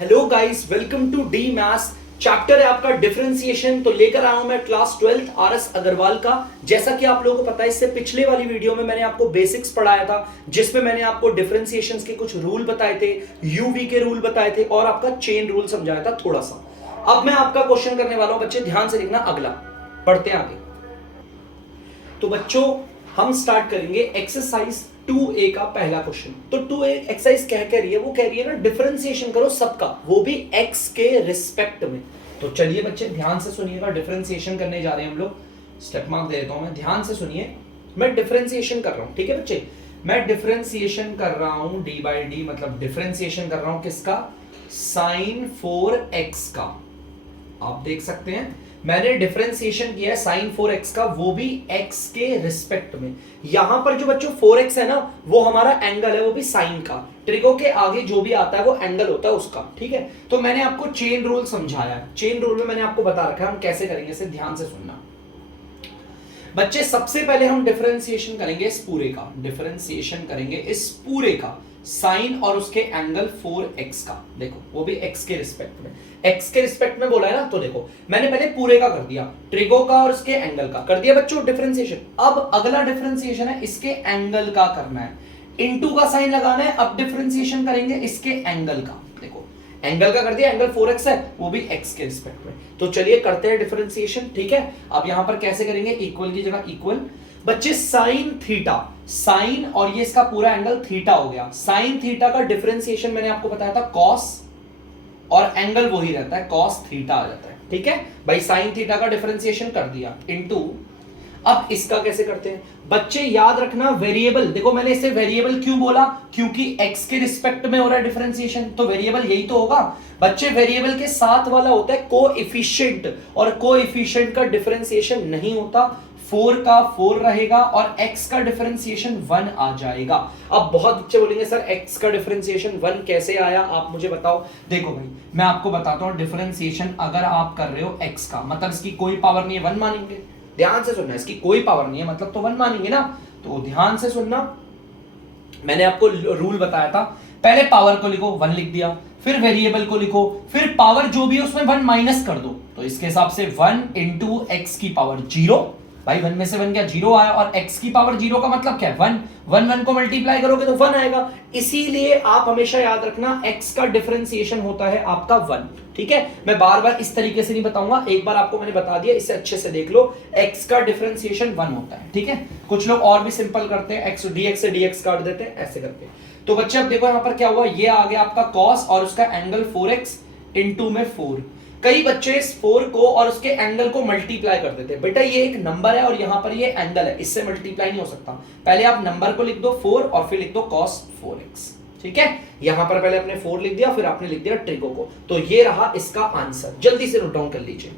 Hello guys, welcome to the maths. Chapter है आपका differentiation. तो लेकर आया हूं मैं क्लास 12th आरएस अग्रवाल का। जैसा कि आप लोगों को पता है, इससे पिछले वाली वीडियो में मैंने आपको बेसिक्स पढ़ाया था, जिसमें मैंने आपको डिफरेंशिएशंस के कुछ रूल बताए थे, यूवी के रूल बताए थे और आपका चेन रूल समझाया था थोड़ा सा। अब मैं आपका क्वेश्चन करने वाला हूं, बच्चे ध्यान से देखना। अगला पढ़ते हैं आगे। तो बच्चों, हम स्टार्ट करेंगे एक्सरसाइज 2A का पहला क्वेश्चन। तो 2A एक्सरसाइज क्या कह रही है? वो कह रही है ना, डिफरेंशिएशन करो सबका, वो भी x के रिस्पेक्ट में। तो चलिए बच्चे ध्यान से सुनिएगा, डिफरेंशिएशन करने जा रहे हैं हम लोग। स्टेप मार्क दे देता हूं मैं, ध्यान से सुनिए। मैं डिफरेंशिएशन कर रहा हूं, ठीक है बच्चे? मैं डिफरेंशिएशन कर रहा हूं d बाई डी, मतलब डिफरेंशिएशन कर रहा हूं किसका? sin 4x का। आप देख सकते हैं मैंने डिफरेंशिएशन किया है sin 4x का, वो भी x के रिस्पेक्ट में। यहां पर जो बच्चों 4x है ना, वो हमारा एंगल है, वो भी sin का। ट्रिगो के आगे जो भी आता है वो एंगल होता है उसका, ठीक है? तो मैंने आपको चेन रूल समझाया है। चेन रूल में मैंने आपको बता रखा है हम कैसे करेंगे, इसे ध्यान से सुनना बच्चे। सबसे पहले हम डिफरेंशिएशन करेंगे इस पूरे का, डिफरेंशिएशन करेंगे इस पूरे का साइन और उसके एंगल 4x का। देखो वो भी x के रिस्पेक्ट में, x के रिस्पेक्ट में बोला है ना। तो देखो मैंने पहले पूरे का कर दिया, ट्रिगो का और उसके एंगल का कर दिया बच्चों डिफरेंशिएशन। अब अगला डिफरेंशिएशन है इसके एंगल का करना है, इनटू का साइन लगाना है। अब डिफरेंशिएशन करेंगे इसके एंगल का। देखो एंगल का कर दिया, एंगल 4x है, वो भी x के रिस्पेक्ट में। तो चलिए करते हैं डिफरेंशिएशन, ठीक है? अब यहां पर कैसे करेंगे? इक्वल की जगह इक्वल। बच्चे साइन थीटा, साइन और ये इसका पूरा एंगल थीटा हो गया। साइन थीटा का डिफरेंशिएशन मैंने आपको बताया था कॉस, और एंगल वही रहता है, कॉस थीटा आ जाता है, ठीक है भाई? साइन थीटा का डिफरेंशिएशन कर दिया इनटू। अब इसका कैसे करते हैं बच्चे? याद रखना वेरिएबल। देखो मैंने इसे वेरिएबल क्यों बोला? क्योंकि x के रिस्पेक्ट में हो रहा है डिफरेंशिएशन, तो वेरिएबल यही तो होगा बच्चे। वेरिएबल के साथ वाला होता है कोएफिशिएंट, और कोएफिशिएंट का डिफरेंशिएशन नहीं होता। 4 का 4 रहेगा और x का डिफरेंशिएशन 1 आ जाएगा। अब बहुत बच्चे बोलेंगे सर x का डिफरेंशिएशन 1 कैसे आया, आप मुझे बताओ। देखो भाई मैं आपको बताता हूं, डिफरेंशिएशन अगर आप कर रहे हो x का, मतलब इसकी कोई पावर नहीं है, 1 मानेंगे। ध्यान से सुनना, इसकी कोई पावर नहीं है मतलब तो 1 मानेंगे ना। तो ध्यान से सुनना, मैंने आपको रूल बताया था। पहले पावर को लिखो, 1 लिख दिया, फिर वेरिएबल को लिखो, फिर पावर जो भी है उसमें 1 माइनस कर दो। तो इसके हिसाब से 1 इंटू एक्स की पावर 0। भाई 1 में से 1 क्या 0 आया, और x की पावर 0 का मतलब क्या है? 1। 1 को मल्टीप्लाई करोगे तो 1 आएगा। इसीलिए आप हमेशा याद रखना x का डिफरेंशिएशन होता है आपका 1, ठीक है? मैं बार बार इस तरीके से नहीं बताऊंगा, एक बार आपको मैंने बता दिया, इसे अच्छे से देख लो। x का डिफरेंशिएशन 1 होता है, ठीक है? कुछ लोग और भी सिंपल करते हैं, x dx से dx काट देते हैं, ऐसे करते हैं। तो बच्चे अब देखो यहां पर क्या हुआ, ये आ गया आपका cos और उसका एंगल 4x इनटू में 4। कई बच्चे इस 4 को और उसके एंगल को मल्टीप्लाई कर देते हैं। बेटा ये एक नंबर है और यहां पर ये एंगल है, इससे मल्टीप्लाई नहीं हो सकता। पहले आप नंबर को लिख दो 4 और फिर लिख दो cos 4x, ठीक है? यहां पर पहले आपने 4 लिख दिया, फिर आपने लिख दिया ट्रिगो को। तो ये रहा इसका आंसर, जल्दी से नोट डाउन कर लीजिए।